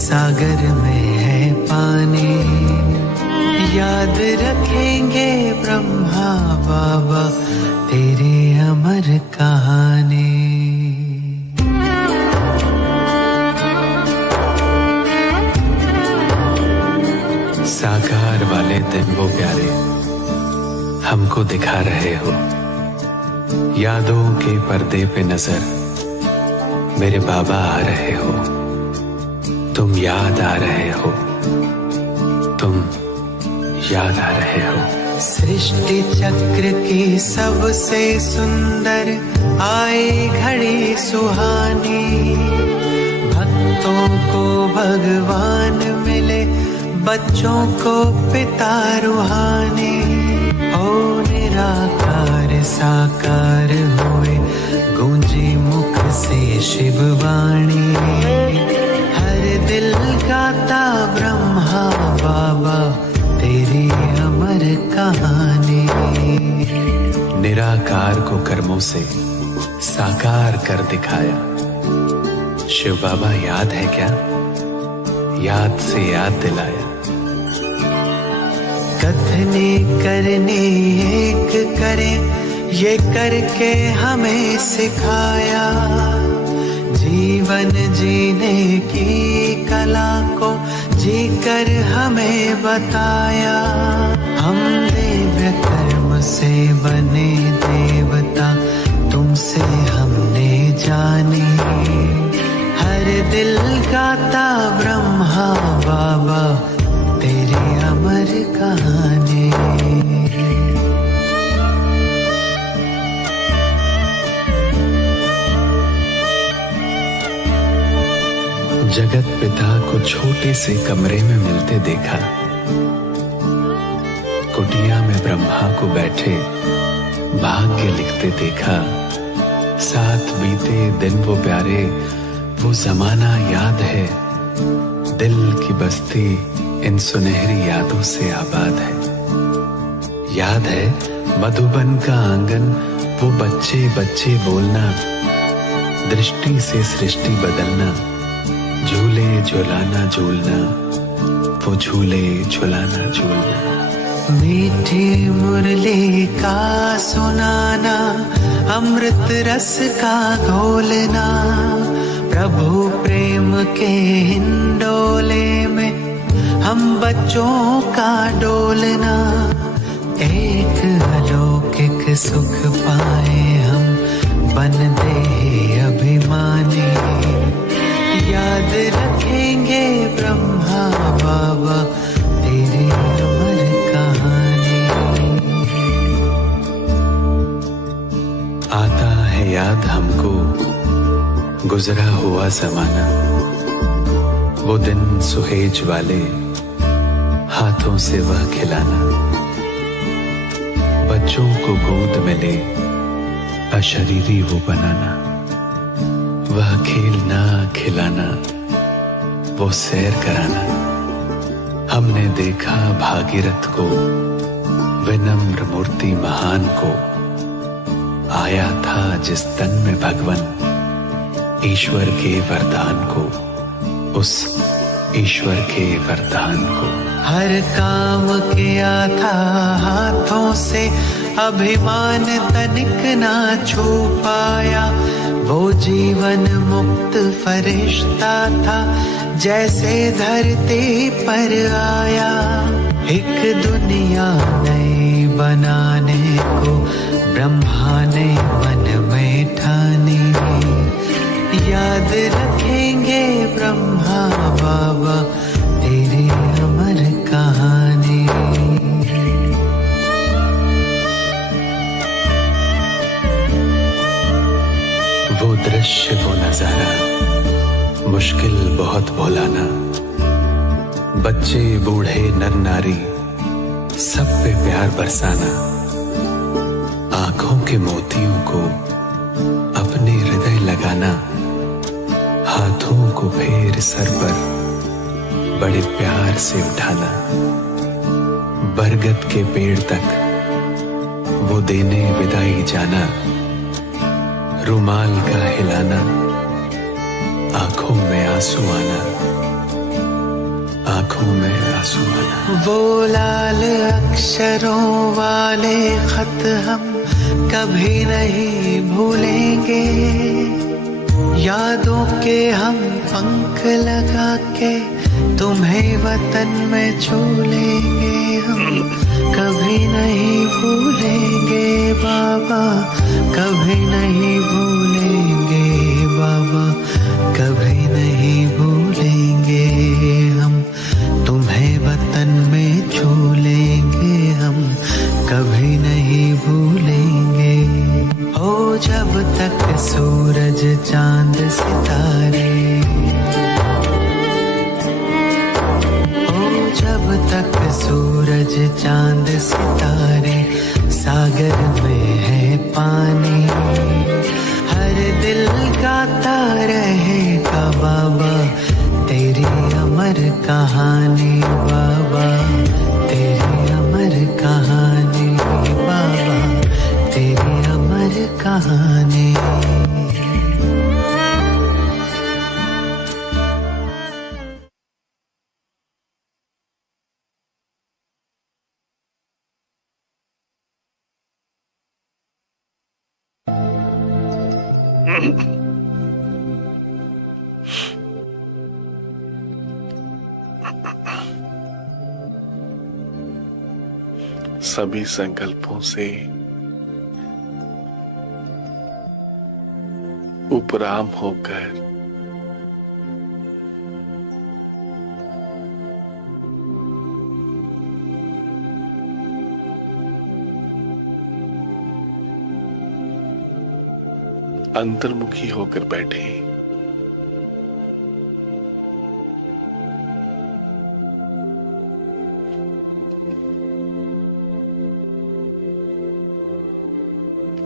सागर में है पानी, याद रखेंगे ब्रह्मा बाबा तेरी अमर कहानी। साकार वाले दिन वो प्यारे हमको दिखा रहे हो, यादों के पर्दे पे नजर मेरे बाबा आ रहे हो। तुम याद आ रहे हो, तुम याद आ रहे हो। सृष्टि चक्र की सबसे सुंदर आई घड़ी सुहानी, भक्तों को भगवान मिले, बच्चों को पिता रूहानी। ओ निराकार साकार होए, गूंजी मुख से शिववाणी। हर दिल गाता ब्रह्मा बाबा तेरी अमर कहानी। निराकार को कर्मों से साकार कर दिखाया, शिव बाबा याद है क्या? याद से याद दिलाया। कथनी करनी एक करे, ये करके हमें सिखाया। जीवन जीने की कला को जीकर हमें बताया। हम दिव्य कर्म से बने देवता, तुमसे हमने जानी। हर दिल गाता ब्रह्मा बाबा तेरी अमर कहानी। जगत पिता को छोटे से कमरे में मिलते देखा, कुटिया में ब्रह्मा को बैठे भाग्य लिखते देखा। साथ बीते दिन वो प्यारे, वो जमाना याद है। दिल की बस्ती इन सुनहरी यादों से आबाद है। याद है मधुबन का आंगन, वो बच्चे बच्चे बोलना, दृष्टि से सृष्टि बदलना, झूले झुलाना झूलना, वो झूले झुलाना झूलना। मीठी मुरली का सुनाना, अमृत रस का घोलना, प्रभु प्रेम के हिंडोले में हम बच्चों का डोलना। एक अलौकिक सुख पाए हम बन दे अभिमानी, याद रखेंगे ब्रह्मा बाबा तेरी अमर कहानी। आता है याद हमको गुजरा हुआ जमाना, वो दिन सुहेज वाले हाथों से वह खिलाना, बच्चों को गोद में ले अशरीरी वो बनाना, वह खेलना खिलाना वो सैर कराना। हमने देखा भागीरथ को, विनम्र मूर्ति महान को, आया था जिस तन में भगवन ईश्वर के वरदान को, उस ईश्वर के वरदान को। हर काम किया था हाथों से, अभिमान तनिक ना छू पाया, वो जीवन मुक्त फरिश्ता था जैसे धरती पर आया। एक दुनिया नई बनाने को ब्रह्मा ने मन में ठानी, याद रखेंगे ब्रह्मा बाबा तेरी अमर कहानी। वो दृश्य वो नजारा मुश्किल बहुत भुलाना, बच्चे बूढ़े नर नारी सब पे प्यार बरसाना, आंखों के मोतियों को अपने हृदय लगाना, हाथों को फेर सर पर बड़े प्यार से उठाना, बरगद के पेड़ तक वो देने विदाई जाना, रुमाल का हिलाना, आंखों में आंसू आना, आंखों में आंसू आना। वो लाल अक्षरों वाले खत हम कभी नहीं भूलेंगे, यादों के हम पंख लगा के तुम्हें वतन में छू लेंगे हम, कभी नहीं भूलेंगे बाबा, कभी नहीं भूलेंगे बाबा, कभी नहीं भूलेंगे हम, तुम्हें वतन में छू लेंगे हम, कभी नहीं भूलेंगे। हो जब तक सूरज चांद सितारे, हो जब तक सूरज चांद सितारे, सागर में है पानी, हर दिल गाता रहेगा बाबा तेरी अमर कहानी, बाबा तेरी अमर कहानी, बाबा तेरी अमर कहानी। सभी संकल्पों से उपराम होकर अंतर्मुखी होकर बैठे।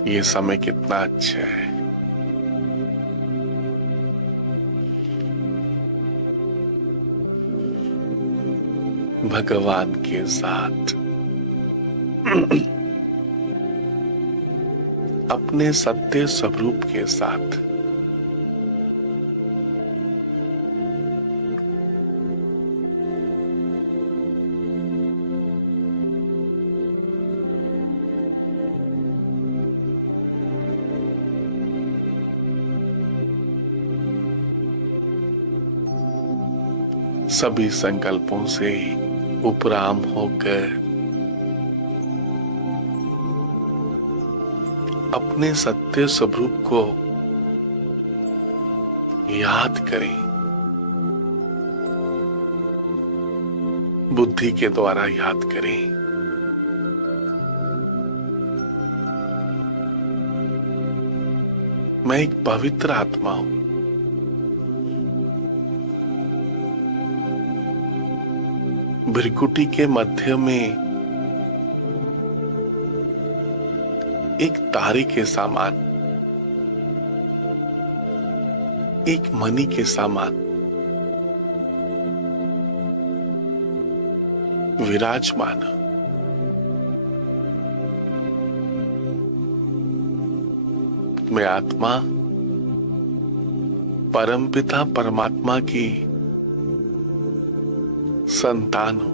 ये समय कितना अच्छा है। भगवान के साथ अपने सत्य स्वरूप के साथ सभी संकल्पों से उपराम होकर अपने सत्य स्वरूप को याद करें, बुद्धि के द्वारा याद करें। मैं एक पवित्र आत्मा हूं। भृकुटी के मध्य में एक तारे के समान, एक मणि के समान विराजमान हूं। मैं आत्मा परमपिता परमात्मा की संतान हूं।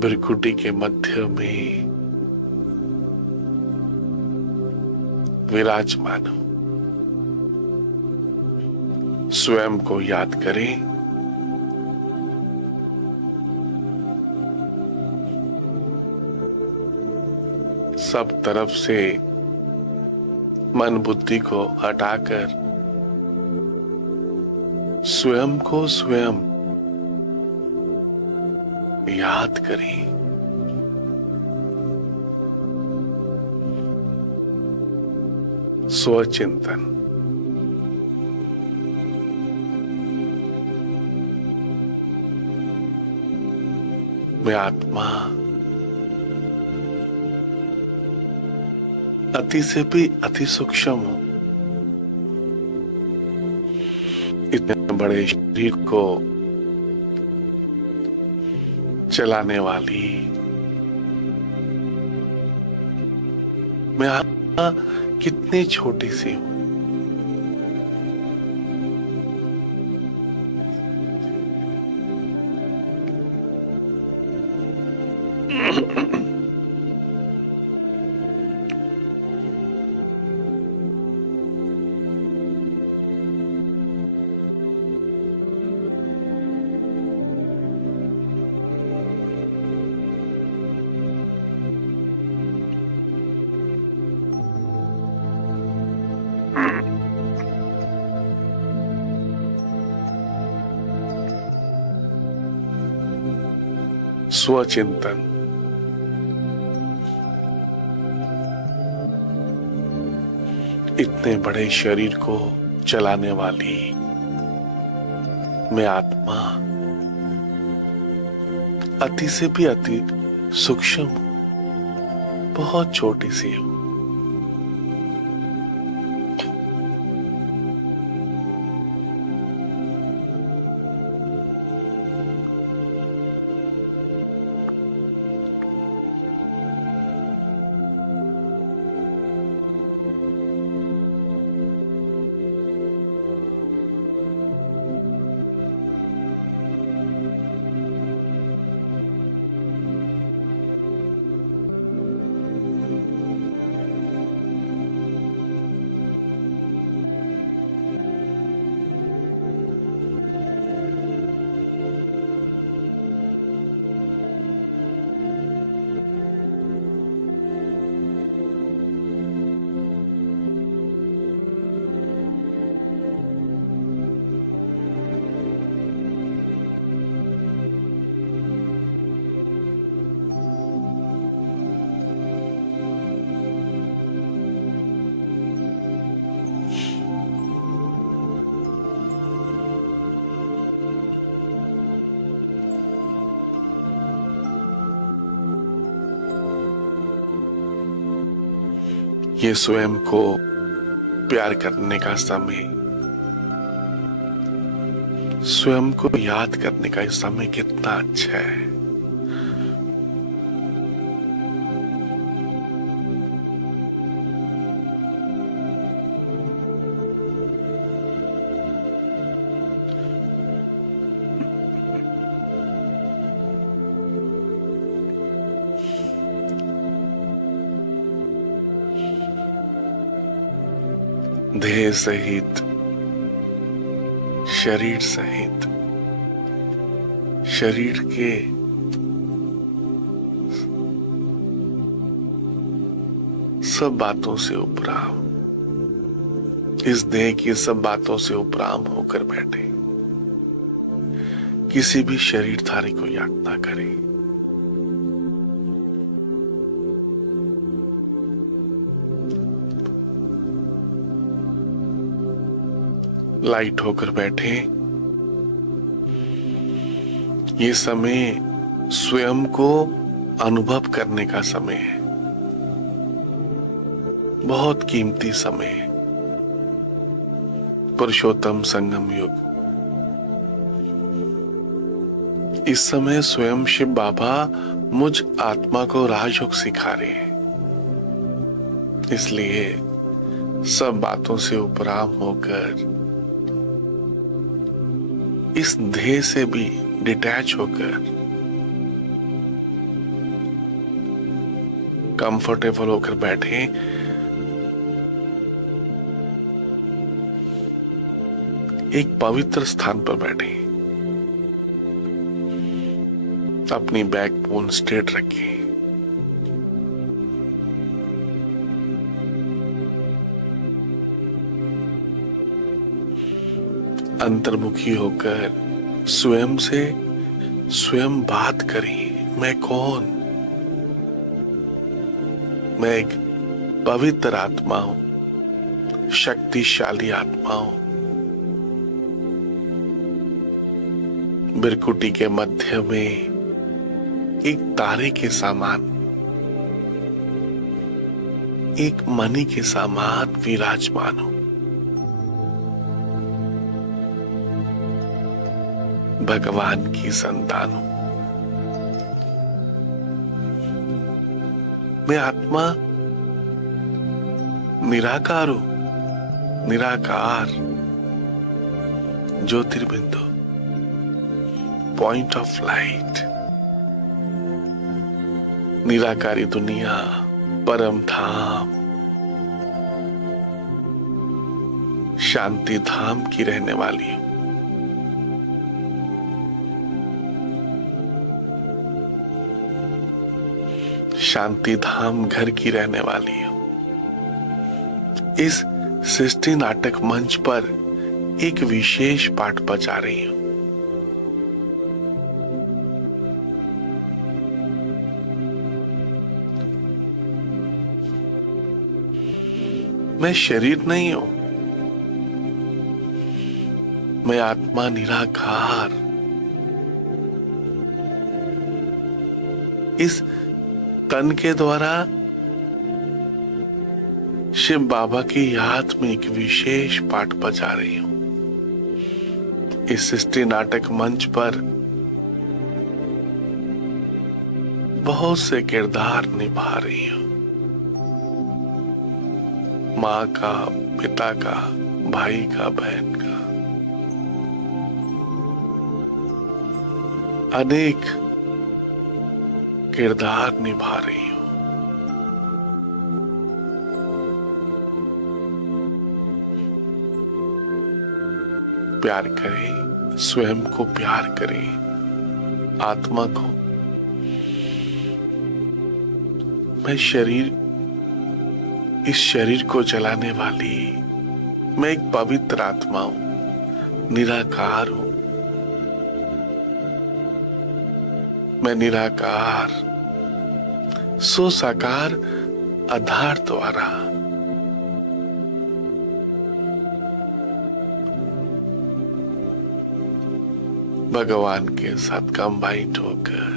भृकुटी के मध्य में विराजमान हूं। स्वयं को याद करें। सब तरफ से मन बुद्धि को हटाकर स्वयं को स्वयं याद करें। स्वचिंतन। मैं आत्मा अति से भी अति सूक्ष्म हूं। इतने बड़े शरीर को चलाने वाली मैं आत्मा कितनी छोटी सी हूं। स्वचिंतन। इतने बड़े शरीर को चलाने वाली मैं आत्मा अति से भी अति सूक्ष्म हूं, बहुत छोटी सी हूं। ये स्वयं को प्यार करने का समय, स्वयं को याद करने का समय कितना अच्छा है। देह सहित, शरीर सहित, शरीर के सब बातों से उपराम, इस देह की सब बातों से उपराम होकर बैठे, किसी भी शरीरधारी को याद ना करें। लाइट होकर बैठे। ये समय स्वयं को अनुभव करने का समय है, बहुत कीमती समय है। पुरुषोत्तम संगम युग। इस समय स्वयं शिव बाबा मुझ आत्मा को राजयोग सिखा रहे हैं, इसलिए सब बातों से उपराम होकर, इस देह से भी डिटैच होकर, कंफर्टेबल होकर बैठे। एक पवित्र स्थान पर बैठे, अपनी बैकबोन स्ट्रेट रखें। अंतर्मुखी होकर स्वयं से स्वयं बात करें। मैं कौन? मैं एक पवित्र आत्मा हूं, शक्तिशाली आत्मा हूं। बिरकुटी के मध्य में एक तारे के समान, एक मणि के समान विराजमान हूं। भगवान की संतान हूं। मैं आत्मा निराकार हूं, निराकार ज्योतिर्बिंदु, पॉइंट ऑफ लाइट, निराकारी दुनिया, परम धाम, शांति धाम की रहने वाली हूं। शांति धाम घर की रहने वाली हूं। इस सृष्टि नाटक मंच पर एक विशेष पाठ बजा रही हूं। मैं शरीर नहीं हूं, मैं आत्मा निराकार। इस तन के द्वारा शिव बाबा की याद में एक विशेष पाठ बजा रही हूं। इस सृष्टि नाटक मंच पर बहुत से किरदार निभा रही हूं। माँ का, पिता का, भाई का, बहन का, अनेक किरदार निभा रही हूं। प्यार करें, स्वयं को प्यार करें, आत्मा को। मैं शरीर, इस शरीर को चलाने वाली, मैं एक पवित्र आत्मा हूं, निराकार हूं। मैं निराकार, सुसाकार आधार द्वारा भगवान के साथ कंबाइंड होकर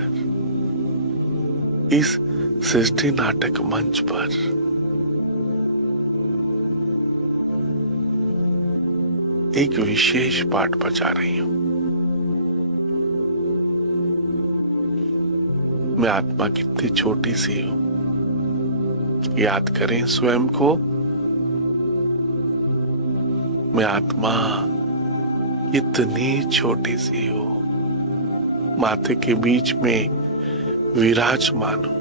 इस सृष्टि नाटक मंच पर एक विशेष पाठ बजा रही हूं। मैं आत्मा कितनी छोटी सी हूं, याद करें स्वयं को। मैं आत्मा इतनी छोटी सी हूं, माथे के बीच में विराजमान हूं।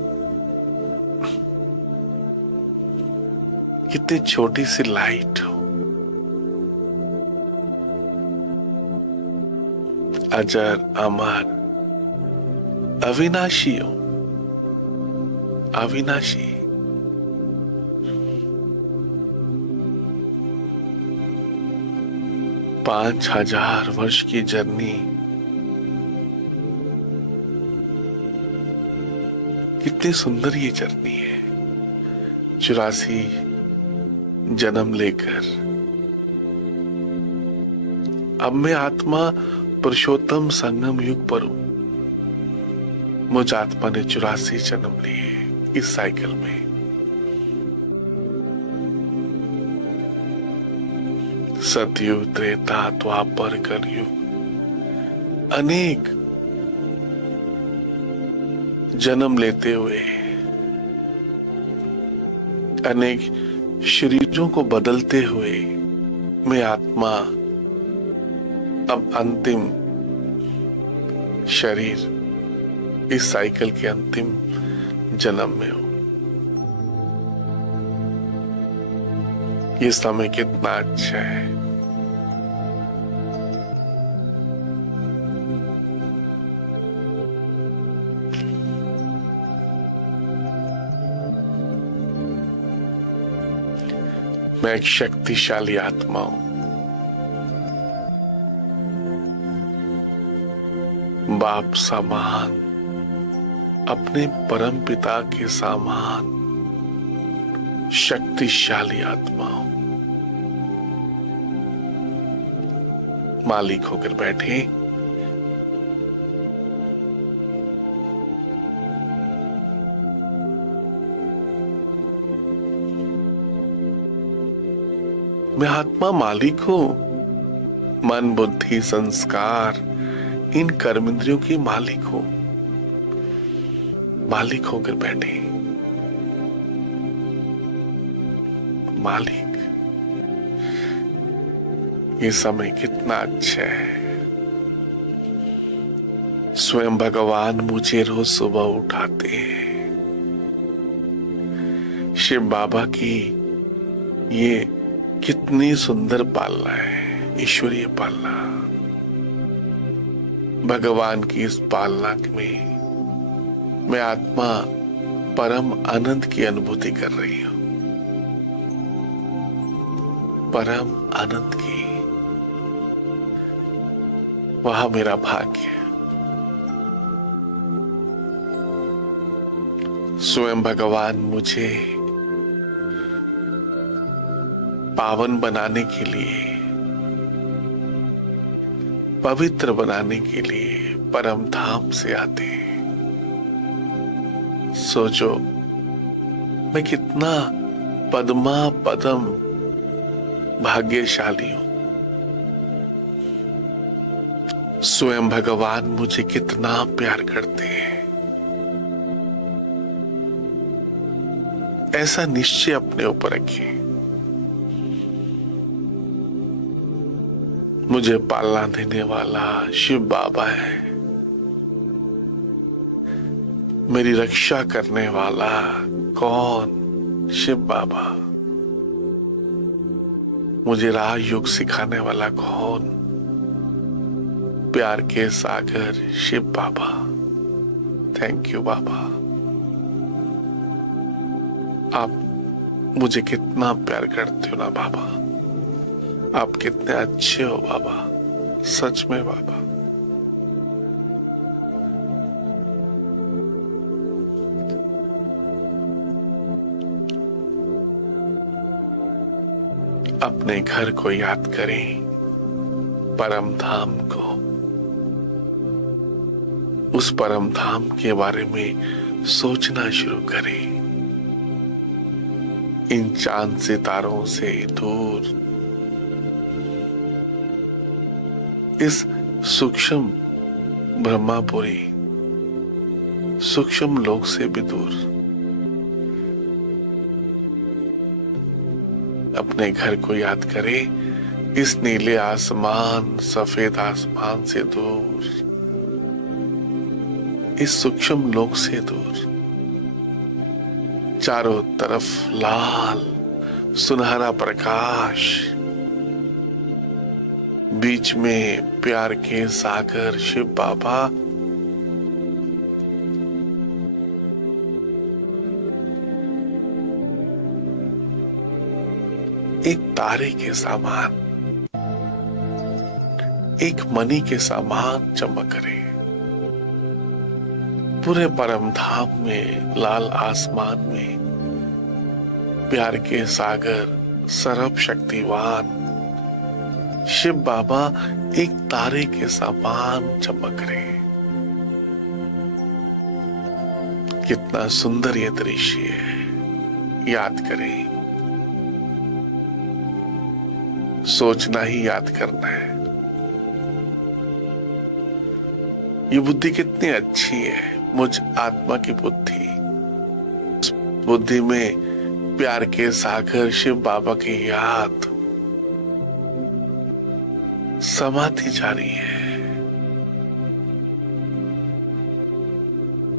कितनी छोटी सी लाइट हूं, अजर अमर अविनाशी हूं, अविनाशी। 5000 वर्ष की जर्नी कितनी सुंदर ये जर्नी है। 84 जन्म लेकर अब मैं आत्मा पुरुषोत्तम संगम युग पर हूं। मुझ आत्मा ने 84 जन्म लिए इस साइकिल में। सतयुग, त्रेता, द्वापर, कलयुग, अनेक जन्म लेते हुए अनेक शरीरों को बदलते हुए मैं आत्मा अब अंतिम शरीर इस साइकिल के अंतिम जन्म में हूं। ये समय कितना अच्छा है। मैं एक शक्तिशाली आत्मा हूं। बाप समान, अपने परम पिता के समान शक्तिशाली आत्मा हूं। मालिक होकर बैठे। मैं आत्मा मालिक हूं। मन, बुद्धि, संस्कार, इन कर्मेंद्रियों की मालिक हूं। मालिक होकर बैठे। मालिक, ये समय कितना अच्छा है। स्वयं भगवान मुझे रोज सुबह उठाते हैं। शिव बाबा की ये कितनी सुंदर पालना है, ईश्वरीय पालना। भगवान की इस पालना में मैं आत्मा परम आनंद की अनुभूति कर रही हूं। परम आनंद की, वह मेरा भाग्य है। स्वयं भगवान मुझे पावन बनाने के लिए, पवित्र बनाने के लिए परम धाम से आते हैं। सोचो मैं कितना पद्मा पदम भाग्यशाली हूं। स्वयं भगवान मुझे कितना प्यार करते हैं। ऐसा निश्चय अपने ऊपर रखिए। मुझे पालना देने वाला शिव बाबा है। मेरी रक्षा करने वाला कौन? शिव बाबा। मुझे राजयोग सिखाने वाला कौन? प्यार के सागर शिव बाबा। थैंक यू बाबा। आप मुझे कितना प्यार करते हो ना बाबा। आप कितने अच्छे हो बाबा, सच में बाबा। अपने घर को याद करें, परम धाम को। उस परम धाम के बारे में सोचना शुरू करें। इन चांद सितारों से दूर, इस सूक्ष्म ब्रह्मापुरी सूक्ष्म लोक से भी दूर, अपने घर को याद करें। इस नीले आसमान, सफेद आसमान से दूर, इस सूक्ष्म लोक से दूर, चारों तरफ लाल सुनहरा प्रकाश, बीच में प्यार के सागर शिव बाबा एक तारे के समान, एक मणि के समान चमक रहे। पूरे परम धाम में, लाल आसमान में प्यार के सागर सर्व शक्तिवान शिव बाबा एक तारे के समान चमक रहे। कितना सुंदर ये दृश्य है, याद करें। सोचना ही याद करना है। ये बुद्धि कितनी अच्छी है, मुझ आत्मा की बुद्धि। उस बुद्धि में प्यार के सागर शिव बाबा की याद समाती जा रही है।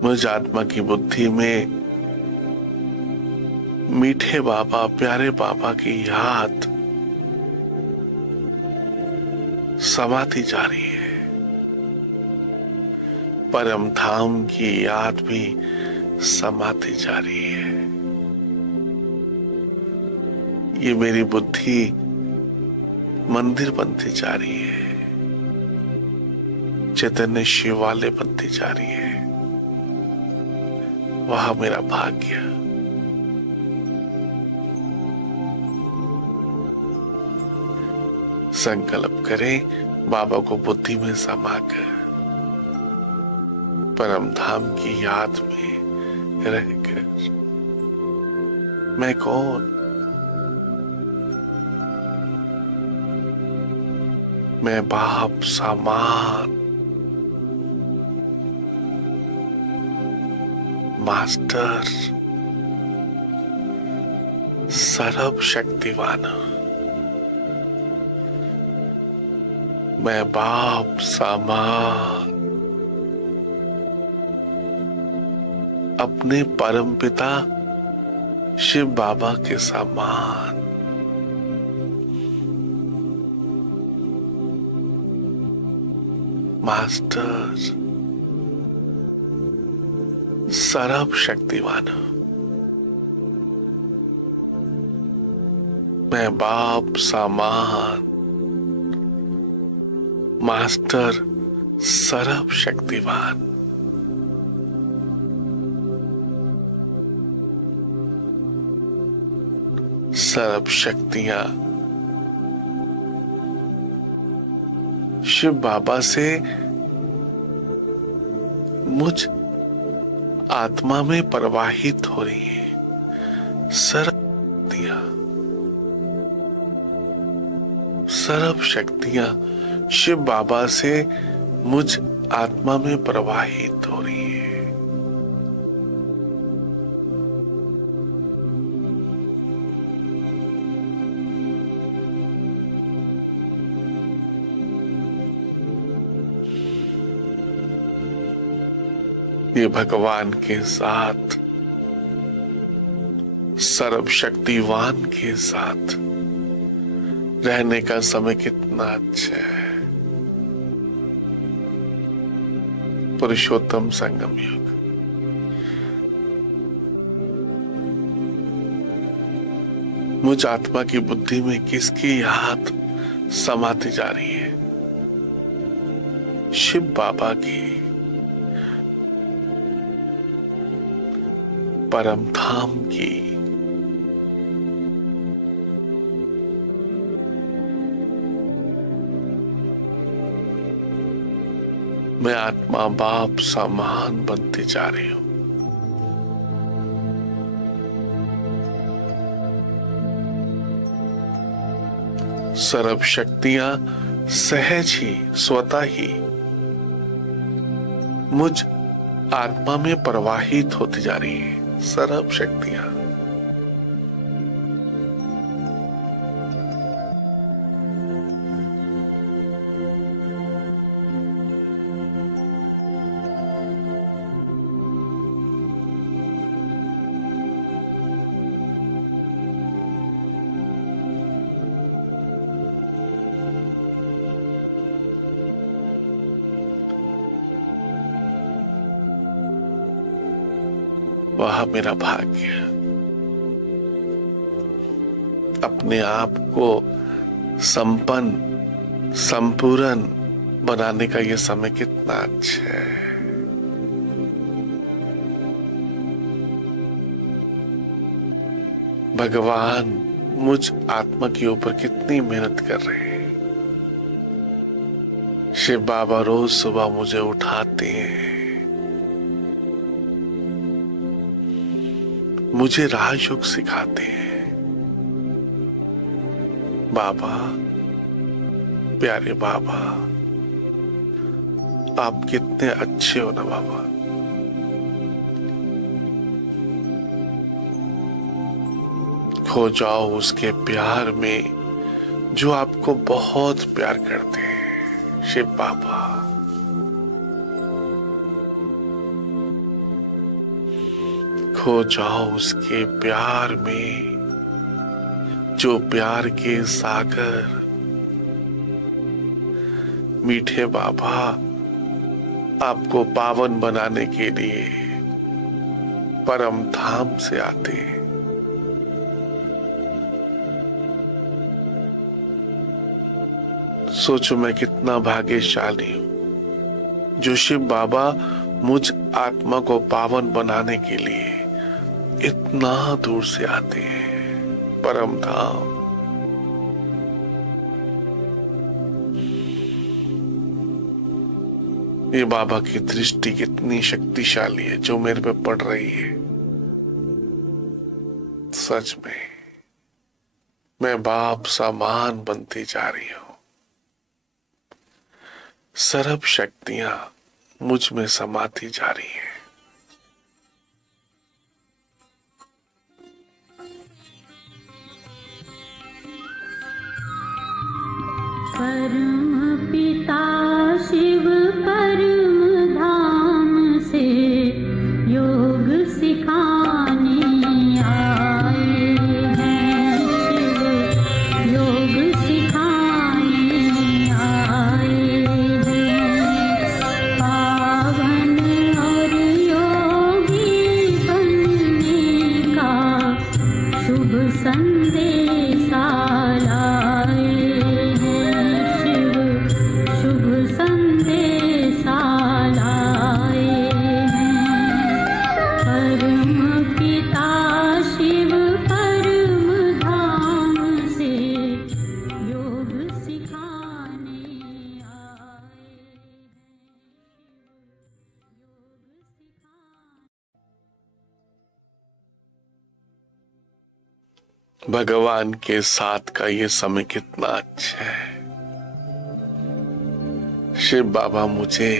मुझ आत्मा की बुद्धि में मीठे बाबा, प्यारे बाबा की याद समाती जा रही है। परम धाम की याद भी समाती जा रही है। ये मेरी बुद्धि मंदिर बनती जा रही है, चैतन्य शिवालय बनती जा रही है। वह मेरा भाग्य। संकल्प करें बाबा को बुद्धि में समाकर परम धाम की याद में रहकर, मैं कौन? मैं बाप समान मास्टर सर्व शक्तिवान। मैं बाप समान अपने परम पिता शिव बाबा के समान मास्टर सर्व शक्तिवान। मैं बाप समान मास्टर सर्व शक्तिवान। सर्व शक्तियां शिव बाबा से मुझ आत्मा में प्रवाहित हो रही है। सर्व शक्तियां शिव बाबा से मुझ आत्मा में प्रवाहित हो रही है। ये भगवान के साथ, सर्वशक्तिवान के साथ रहने का समय कितना अच्छा है। पुरुषोत्तम संगम युग। मुझ आत्मा की बुद्धि में किसकी याद समाती जा रही है? शिव बाबा की, परम धाम की। मैं आत्मा बाप समान बनती जा रही हूं। सर्व शक्तियां सहज ही, स्वतः ही मुझ आत्मा में प्रवाहित होती जा रही है। सर्व शक्तियां वह मेरा भाग्य। अपने आप को संपन्न संपूर्ण बनाने का यह समय कितना अच्छा है। भगवान मुझ आत्मा के ऊपर कितनी मेहनत कर रहे हैं। शिव बाबा रोज सुबह मुझे उठाते हैं, मुझे राजयोग सिखाते हैं। बाबा, प्यारे बाबा, आप कितने अच्छे हो ना बाबा। खो जाओ उसके प्यार में जो आपको बहुत प्यार करते हैं, शिव बाबा। खो जाओ उसके प्यार में जो प्यार के सागर, मीठे बाबा, आपको पावन बनाने के लिए परम धाम से आते हैं। सोचो मैं कितना भाग्यशाली हूं जो शिव बाबा मुझ आत्मा को पावन बनाने के लिए इतना दूर से आते हैं, परम धाम। ये बाबा की दृष्टि कितनी शक्तिशाली है जो मेरे पे पड़ रही है। सच में मैं बाप समान बनती जा रही हूं। सर्व शक्तियां मुझ में समाती जा रही हैं। परम पिता शिव परम धाम से योग सिखाने आए हैं। शिव योग सिखाने आए हैं। पावन और योगी बनने का शुभ संदेशा लाए हैं। शिव शुभ संदेशा लाए हैं। परम पिता शिव परम धाम से योग सिखाने आए हैं। भगवान के साथ का ये समय कितना अच्छा है। शिव बाबा मुझे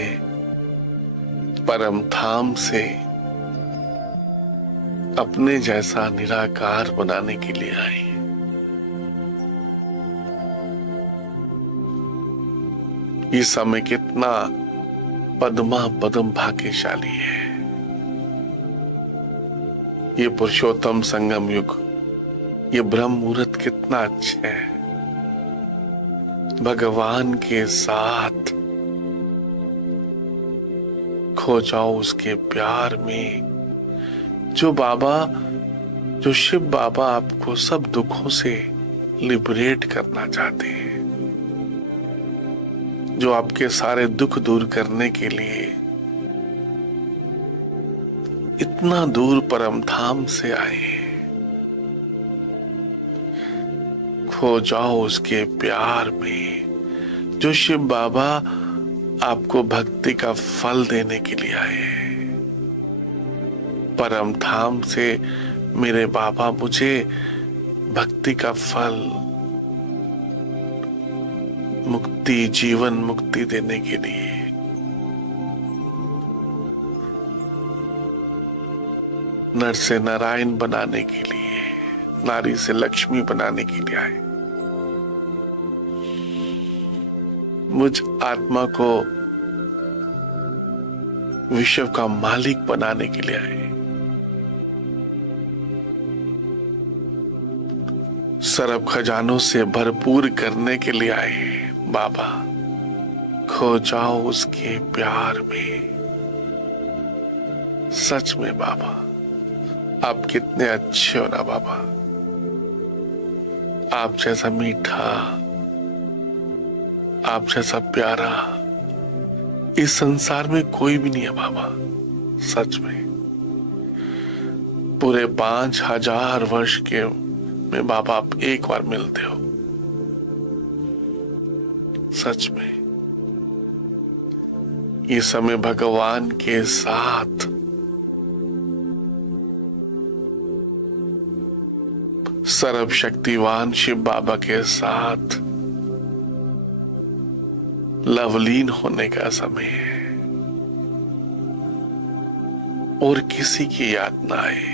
परम धाम से अपने जैसा निराकार बनाने के लिए आए। ये समय कितना पद्मा पदम भाग्यशाली है। ये पुरुषोत्तम संगम युग, ये ब्रह्म मुहूर्त कितना अच्छा है। भगवान के साथ खो जाओ उसके प्यार में जो शिव बाबा आपको सब दुखों से लिबरेट करना चाहते हैं, जो आपके सारे दुख दूर करने के लिए इतना दूर परम धाम से आए हैं। खो जाओ उसके प्यार में जो शिव बाबा आपको भक्ति का फल देने के लिए आए हैं। परम धाम से मेरे बाबा मुझे भक्ति का फल, मुक्ति, जीवन मुक्ति देने के लिए, नर से नारायण बनाने के लिए, नारी से लक्ष्मी बनाने के लिए आए। मुझ आत्मा को विश्व का मालिक बनाने के लिए आए। सर्व खजानों से भरपूर करने के लिए आए। बाबा, खो जाओ उसके प्यार में। सच में बाबा, आप कितने अच्छे हो ना बाबा। आप जैसा मीठा, आप जैसा प्यारा इस संसार में कोई भी नहीं है बाबा। सच में पूरे 5000 वर्ष के में बाबा आप एक बार मिलते हो। सच में ये समय भगवान के साथ सर्वशक्तिवान शिव बाबा के साथ लवलीन होने का समय है, और किसी की याद ना आए।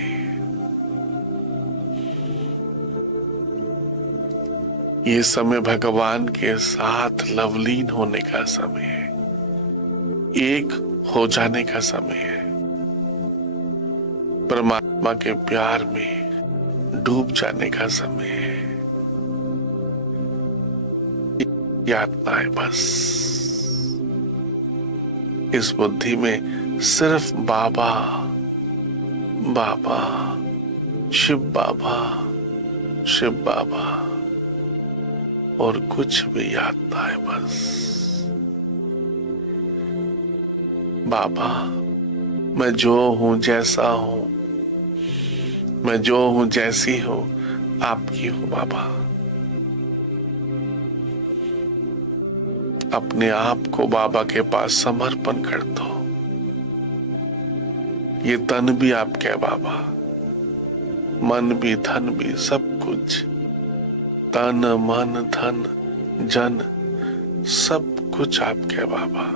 ये समय भगवान के साथ लवलीन होने का समय है, एक हो जाने का समय है, परमात्मा के प्यार में डूब जाने का समय है। याद ना आए बस। इस बुद्धि में सिर्फ बाबा बाबा, शिव बाबा, शिव बाबा, और कुछ भी याद ना आए बस। बाबा मैं जो हूं, जैसा हूं, मैं जो हूं, जैसी हूं, आपकी हूं बाबा। अपने आप को बाबा के पास समर्पण कर दो। ये तन भी आपका है बाबा, मन भी, धन भी, सब कुछ, तन मन धन जन सब कुछ आपका है बाबा।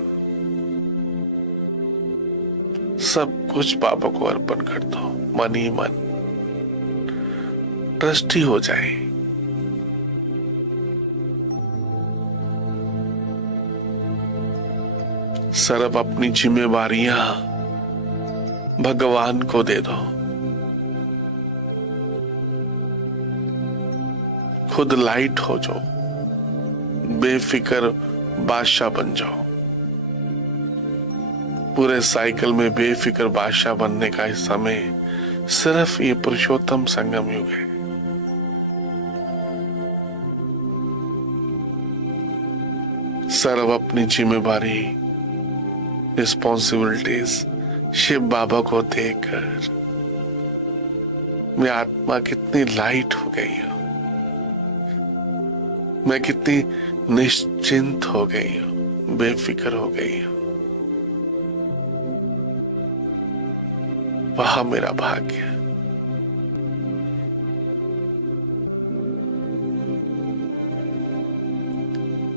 सब कुछ बाबा को अर्पण कर दो। मन ही मन ट्रस्टी हो जाए। सर्व अपनी जिम्मेवारियां भगवान को दे दो। खुद लाइट हो जाओ, बेफिक्र बादशाह बन जाओ। पूरे साइकिल में बेफिक्र बादशाह बनने का इस समय सिर्फ ये पुरुषोत्तम संगम युग है। सर्व अपनी जिम्मेवारी, रिस्पॉन्सिबिलिटीज शिव बाबा को देकर मैं आत्मा कितनी लाइट हो गई हूं, मैं कितनी निश्चिंत हो गई हूं, बेफिक्र हो गई हूं। वह मेरा भाग्य।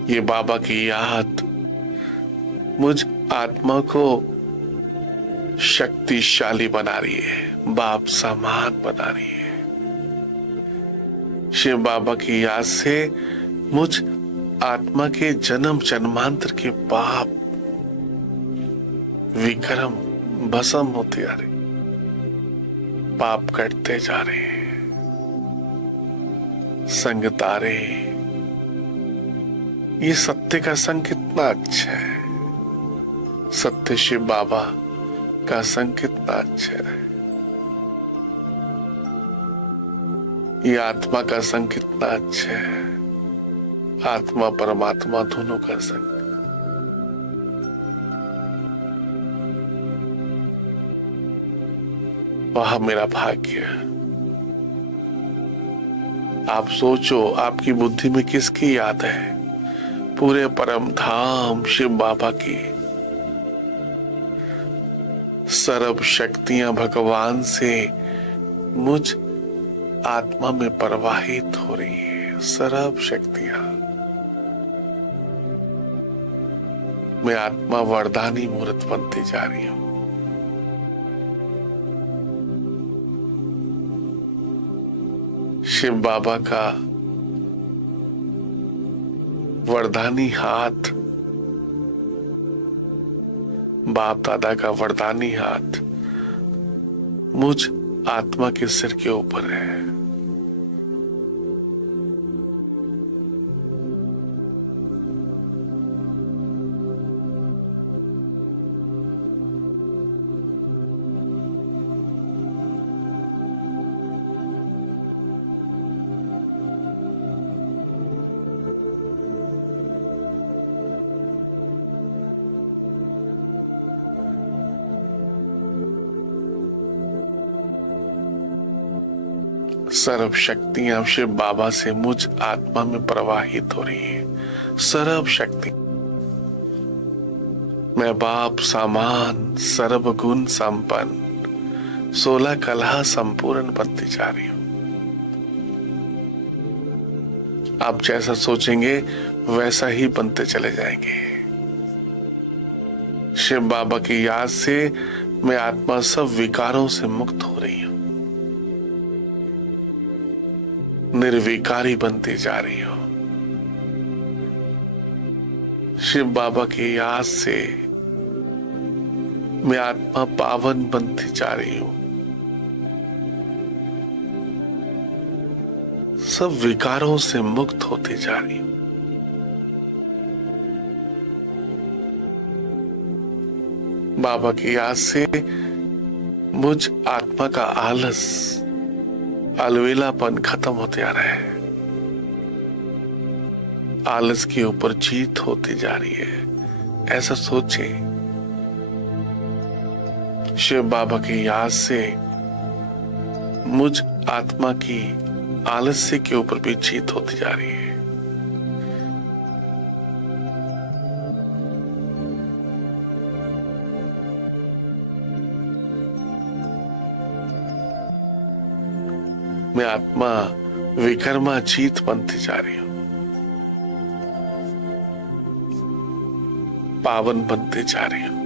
ये बाबा की याद मुझ आत्मा को शक्तिशाली बना रही है, बाप समान बना रही है। शिव बाबा की याद से मुझ आत्मा के जन्म जन्मांतर के पाप विक्रम भस्म होते जा रहे, पाप कटते जा रहे हैं। संग तारे, ये सत्य का संग कितना अच्छा है। सत्य शिव बाबा का संग कितना अच्छा है। ये आत्मा का संग कितना अच्छा है। आत्मा परमात्मा दोनों का संग। वह मेरा भाग्य। आप सोचो, आपकी बुद्धि में किसकी याद है? पूरे परम धाम शिव बाबा की। सर्व शक्तियां भगवान से मुझ आत्मा में प्रवाहित हो रही है। सर्व शक्तियां। मैं आत्मा वरदानी मूर्त बनती जा रही हूं। शिव बाबा का वरदानी हाथ, बाप दादा का वरदानी हाथ मुझ आत्मा के सिर के ऊपर है। सर्व शक्तियां शिव बाबा से मुझ आत्मा में प्रवाहित हो रही है। सर्व शक्ति, मैं बाप समान सर्व गुण संपन्न 16 कला संपूर्ण बनती जा रही हूं। आप जैसा सोचेंगे वैसा ही बनते चले जाएंगे। शिव बाबा की याद से मैं आत्मा सब विकारों से मुक्त हो रही हूं, निर्विकारी बनती जा रही हूं। शिव बाबा की याद से मैं आत्मा पावन बनती जा रही हूं, सब विकारों से मुक्त होती जा रही हूं। बाबा की याद से मुझ आत्मा का आलस, अलवेलापन खत्म होते आ रहा है। आलस के ऊपर जीत होती जा रही है, ऐसा सोचे। शिव बाबा की याद से मुझ आत्मा की आलस्य के ऊपर भी जीत होती जा रही है। मैं आत्मा विकर्मा जीत बनती जा रही हूं, पावन बनते जा रही हूं।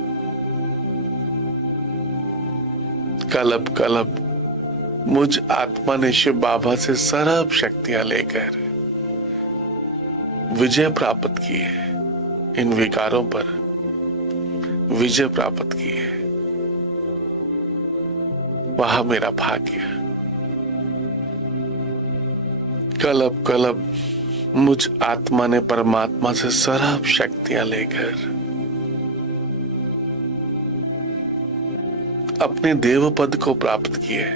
कलप कलप मुझ आत्मा ने शिव बाबा से सर्व शक्तियां लेकर विजय प्राप्त की है। इन विकारों पर विजय प्राप्त की है। वह मेरा भाग्य। कलप कलप मुझ आत्मा ने परमात्मा से सर्व शक्तियां लेकर अपने देव पद को प्राप्त किए।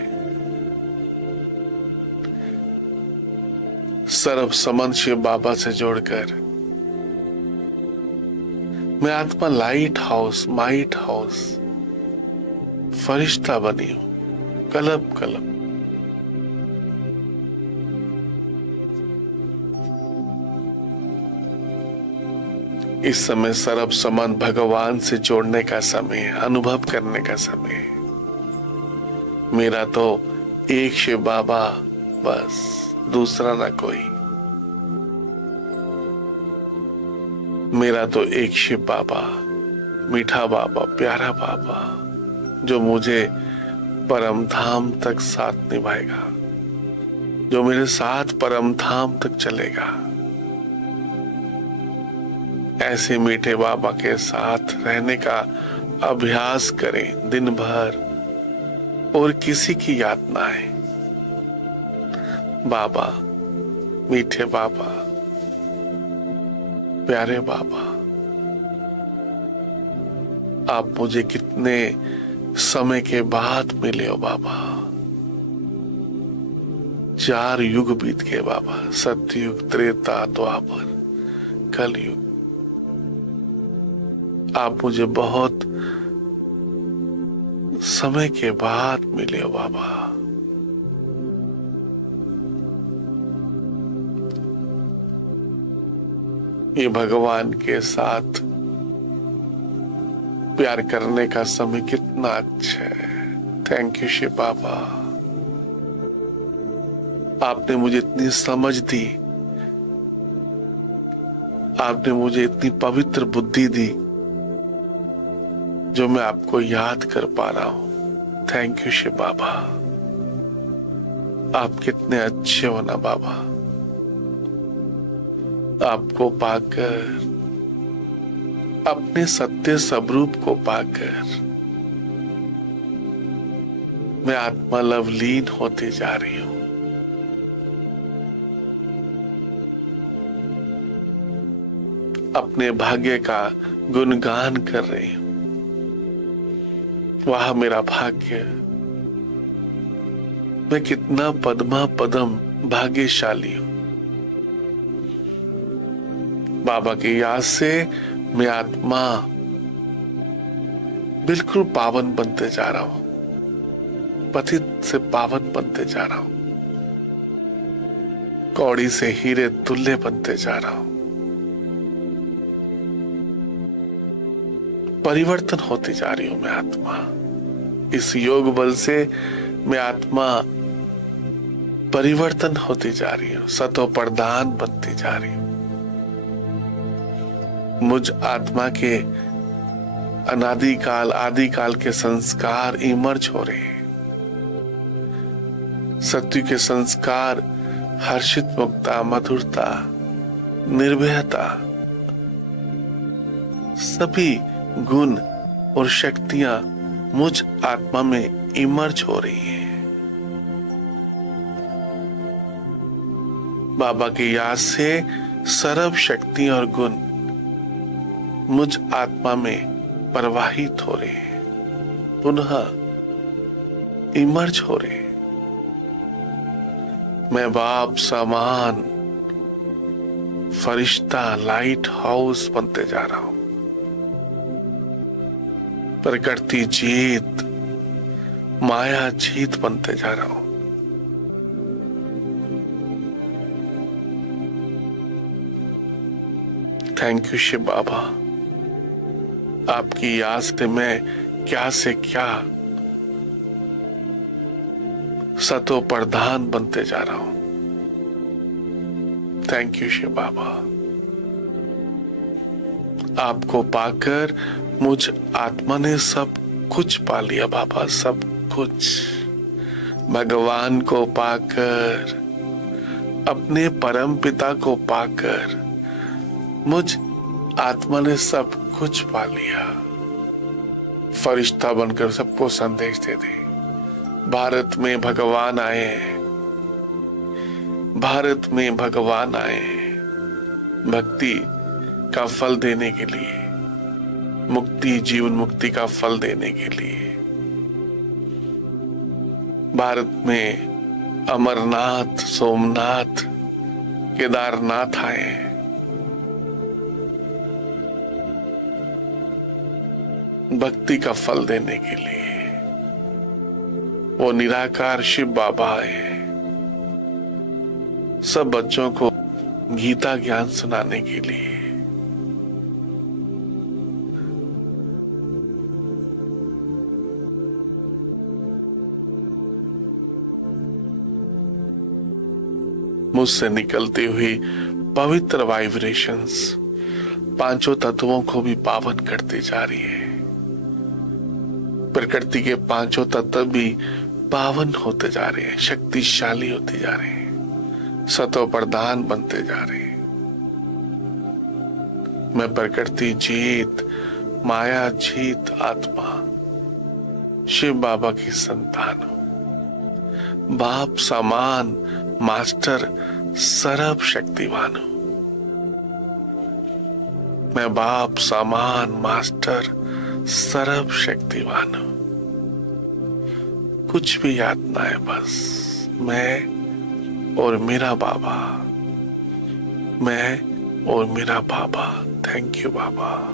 सर्व संबंध शिव बाबा से जोड़कर मैं आत्मा लाइट हाउस, माइट हाउस, फरिश्ता बनी हूं। कलप कलप इस समय सर्व संबंध भगवान से जोड़ने का समय, अनुभव करने का समय। मेरा तो एक शिव बाबा, बस, दूसरा ना कोई। मेरा तो एक शिव बाबा, मीठा बाबा, प्यारा बाबा, जो मुझे परम धाम तक साथ निभाएगा, जो मेरे साथ परम धाम तक चलेगा। ऐसे मीठे बाबा के साथ रहने का अभ्यास करें दिन भर, और किसी की याद ना आए। बाबा, मीठे बाबा, प्यारे बाबा, आप मुझे कितने समय के बाद मिले हो बाबा। 4 युग बीत गए बाबा, सतयुग, त्रेता, द्वापर, कलयुग। आप मुझे बहुत समय के बाद मिले हो बाबा। ये भगवान के साथ प्यार करने का समय कितना अच्छा है। थैंक यू शिव बाबा। आपने मुझे इतनी समझ दी, आपने मुझे इतनी पवित्र बुद्धि दी, जो मैं आपको याद कर पा रहा हूं। थैंक यू शिव बाबा। आप कितने अच्छे हो ना बाबा। आपको पाकर, अपने सत्य स्वरूप को पाकर मैं आत्मा लवलीन होती जा रही हूं। अपने भाग्य का गुणगान कर रही हूं। वाह मेरा भाग्य, मैं कितना पद्मा पदम भाग्यशाली हूं। बाबा की याद से मैं आत्मा बिल्कुल पावन बनते जा रहा हूं, पतित से पावन बनते जा रहा हूं। कौड़ी से हीरे तुल्य बनते जा रहा हूं। परिवर्तन होती जा रही हूं मैं आत्मा। इस योग बल से मैं आत्मा परिवर्तन होती जा रही हूं, सतो प्रधान बनती जा रही हूं। मुझ आत्मा के अनादिकाल आदिकाल के संस्कार इमर्ज हो रहे हैं। सत्य के संस्कार हर्षित, मुक्ता, मधुरता, निर्भयता, सभी गुण और शक्तियां मुझ आत्मा में इमर्ज हो रही हैं। बाबा की याद से सर्व शक्ति और गुण मुझ आत्मा में प्रवाहित हो रहे हैं, पुनः इमर्ज हो रहे हैं। मैं बाप समान फरिश्ता लाइट हाउस बनते जा रहा हूं। प्रकृति जीत, माया जीत बनते जा रहा हूं। थैंक यू शिव बाबा। आपकी याद से मैं क्या से क्या सतो प्रधान बनते जा रहा हूं। थैंक यू शिव बाबा। आपको पाकर मुझ आत्मा ने सब कुछ पा लिया बाबा, सब कुछ। भगवान को पाकर, अपने परम पिता को पाकर मुझ आत्मा ने सब कुछ पा लिया। फरिश्ता बनकर सबको संदेश दे दे, भारत में भगवान आए हैं, भारत में भगवान आए हैं भक्ति का फल देने के लिए, मुक्ति, जीवन मुक्ति का फल देने के लिए। भारत में अमरनाथ, सोमनाथ, केदारनाथ आए हैं। भक्ति का फल देने के लिए। वो निराकार शिव बाबा आए हैं सब बच्चों को गीता ज्ञान सुनाने के लिए। मुझसे निकलती हुई पवित्र वाइब्रेशंस पांचों तत्वों को भी पावन करती जा रही है। प्रकृति के पांचों तत्व भी पावन होते जा रहे हैं, शक्तिशाली होते जा रहे हैं, सतो प्रधान बनते जा रहे हैं। मैं प्रकृति जीत, माया जीत आत्मा शिव बाबा की संतान हूं। बाप समान मास्टर सर्व शक्तिवान हूं। मैं बाप समान मास्टर सर्व शक्तिवान हूं। कुछ भी याद ना है, बस मैं और मेरा बाबा, मैं और मेरा बाबा। थैंक यू बाबा।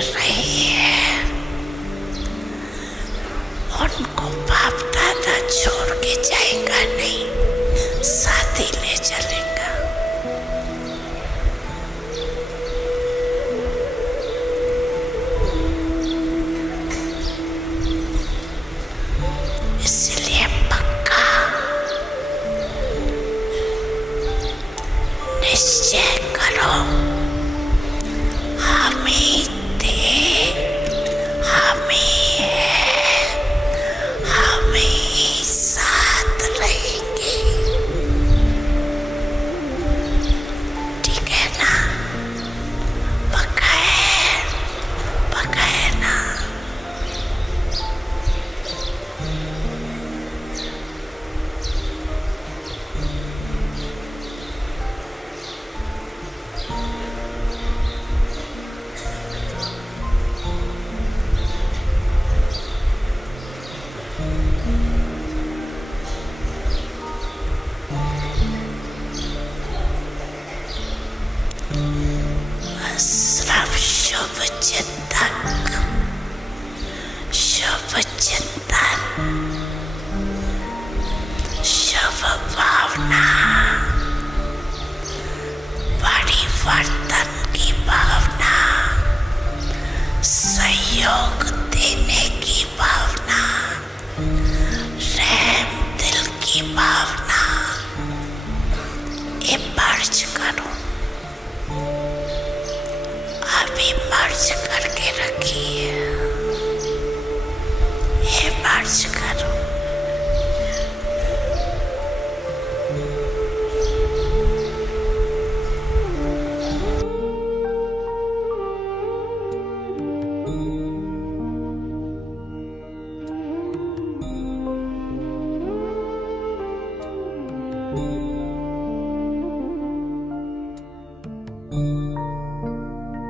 रही है, उनको बाप दादा छोड़ के जाएगा नहीं, साथ ही ले चलेगा। इसलिए पक्का निश्चय करो, हम ही थे, हम ही हैं, हम ही साथ रहेंगे। ठीक है ना? पक्का है? पक्का है ना? सर्व शुभ चिंतक, शुभ चिंतन, शुभ भावना, परिवर्तन की भावना, सहयोग देने की भावना, रहम दिल की भावना इमर्ज करो। अभी मर्ज करके रखिए।